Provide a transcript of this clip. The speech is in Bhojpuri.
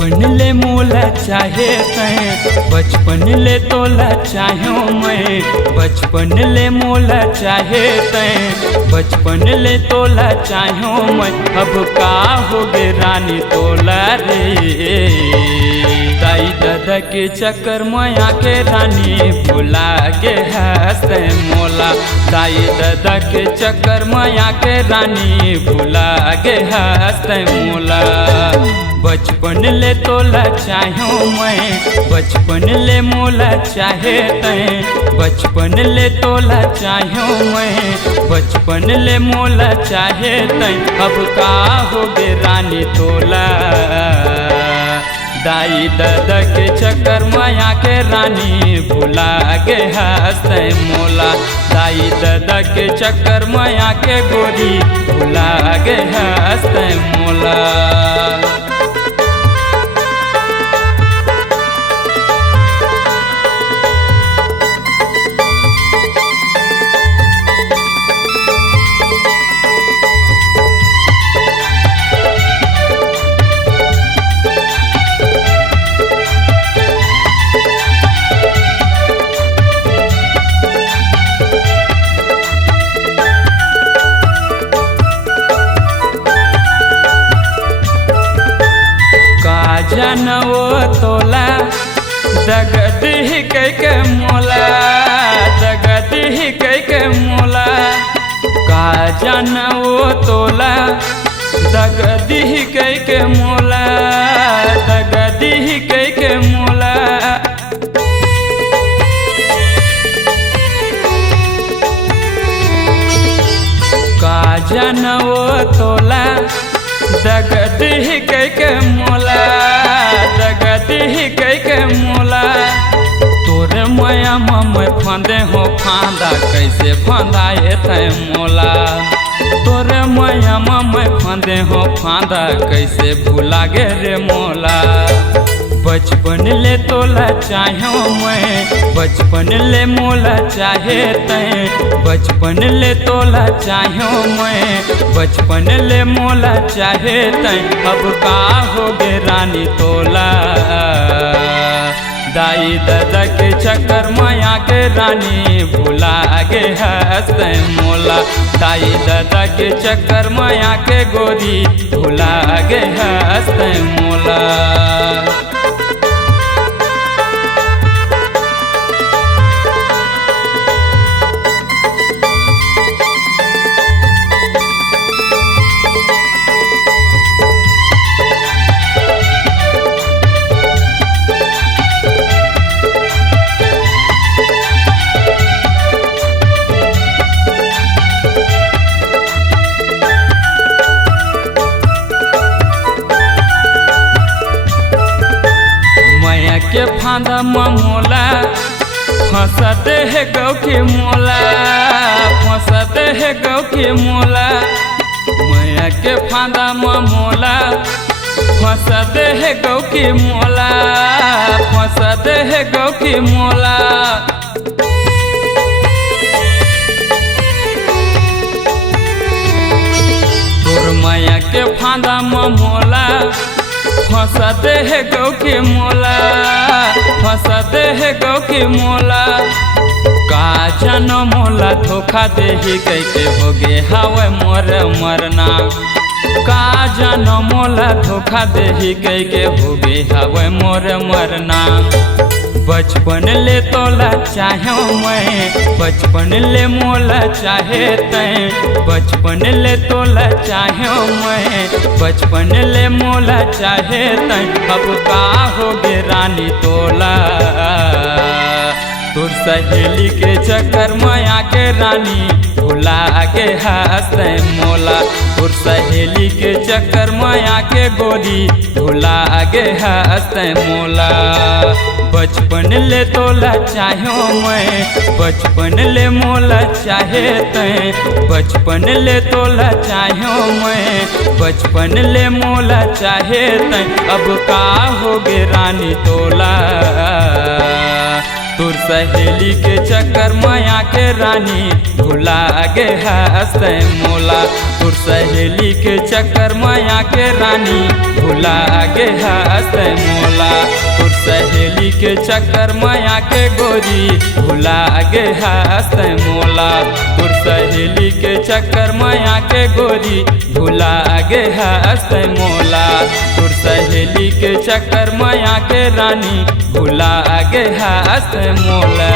बचपन ले मोला चाहे तैं, बचपन ले तोला चाहो मैं। बचपन ले मोला चाहे तैं, बचपन ले तोला चाहो मैं। अब का हो गे रानी तोला रे, दाई दादा के चक्कर माया के रानी भुला गे हंसते मोला। दाई दादा के चक्कर माया के रानी भुला गे हंसते मोला। बचपन ले तोला चाहो मैं, बचपन ले मोला चाहे तैं। बचपन ले तोला चाहो मैं, बचपन ले मोला चाहे तैं। अब का हो गे रानी तोला, दाई दादा के चक्कर माया के रानी भुला गे हंसते मोला। दाई दादा के चक्कर माया के गोरी भुला गे हंसते मोला। जनवो तोला दगदी के मोला, दगदी के मोला। का जनवो तोला दगदी के मोला, दगदी के मोला। का जनवो तोला दगदी के मोला, दगदी के मोला। तोरे माया में फंदे हो फांदा, कैसे फंदाए थे मोला। तोरे माया में फंदे हो फांदा, कैसे भूला गे रे मोला। बचपन ले तोला चाहो मैं, बचपन ले मोला चाहे तैं। बचपन ले तोला चाहो मैं, बचपन ले मोला चाहे तैं। अब का हो गे रानी तोला, दाई दादा के चक्कर माया के रानी भुला गे हंसते मोला। दाई दादा के चक्कर माया के गोरी भुला गे हंसते मोला। के फांदा मोला फंसते है गौ के मोला, फंसते है गौ के मोला। मैया के फांदा मोला फंसते है गौ के मोला, फंसते है गौ के मोला। तोर मैया के फांदा मोला फंसते है गौ के मोला, फंसते है गौ के मोला। का जन मोला धोखा दे ही कैसे हो गे हवे मोर मरना। का जन मोला धोखा दे ही कैसे हो गे हवे मोर मरना। बचपन ले तोला चाहो मैं, बचपन ले मोला चाहे तैं। बचपन ले तोला चाहो मैं, बचपन ले मोला चाहे तैं। अब का हो गे रानी तोला, तोर सहेली के चक्कर माया के रानी भुला गे हंसते मोला। तोर सहेली के चक्कर माया के गोरी भुला गे हंसते मोला। बचपन ले तोला चाहो मैं, बचपन ले मोला चाहे तैं। बचपन ले तोला चाहो मैं, बचपन ले मोला चाहे तैं। अब का हो गे रानी तोला, तोर सहेली के चक्कर माया के रानी भुला गे हंसते मोला। तोर सहेली के चक्कर माया के रानी भुला गे हस्त मोला। तोर सहेली के चक्कर माया के गोरी भुला गे हस्त मोला। तोर सहेली के चक्कर माया के गोरी भुला गे हस्त मोला। तोर सहेली के चक्कर माया के रानी भुला गे हस्त मोला।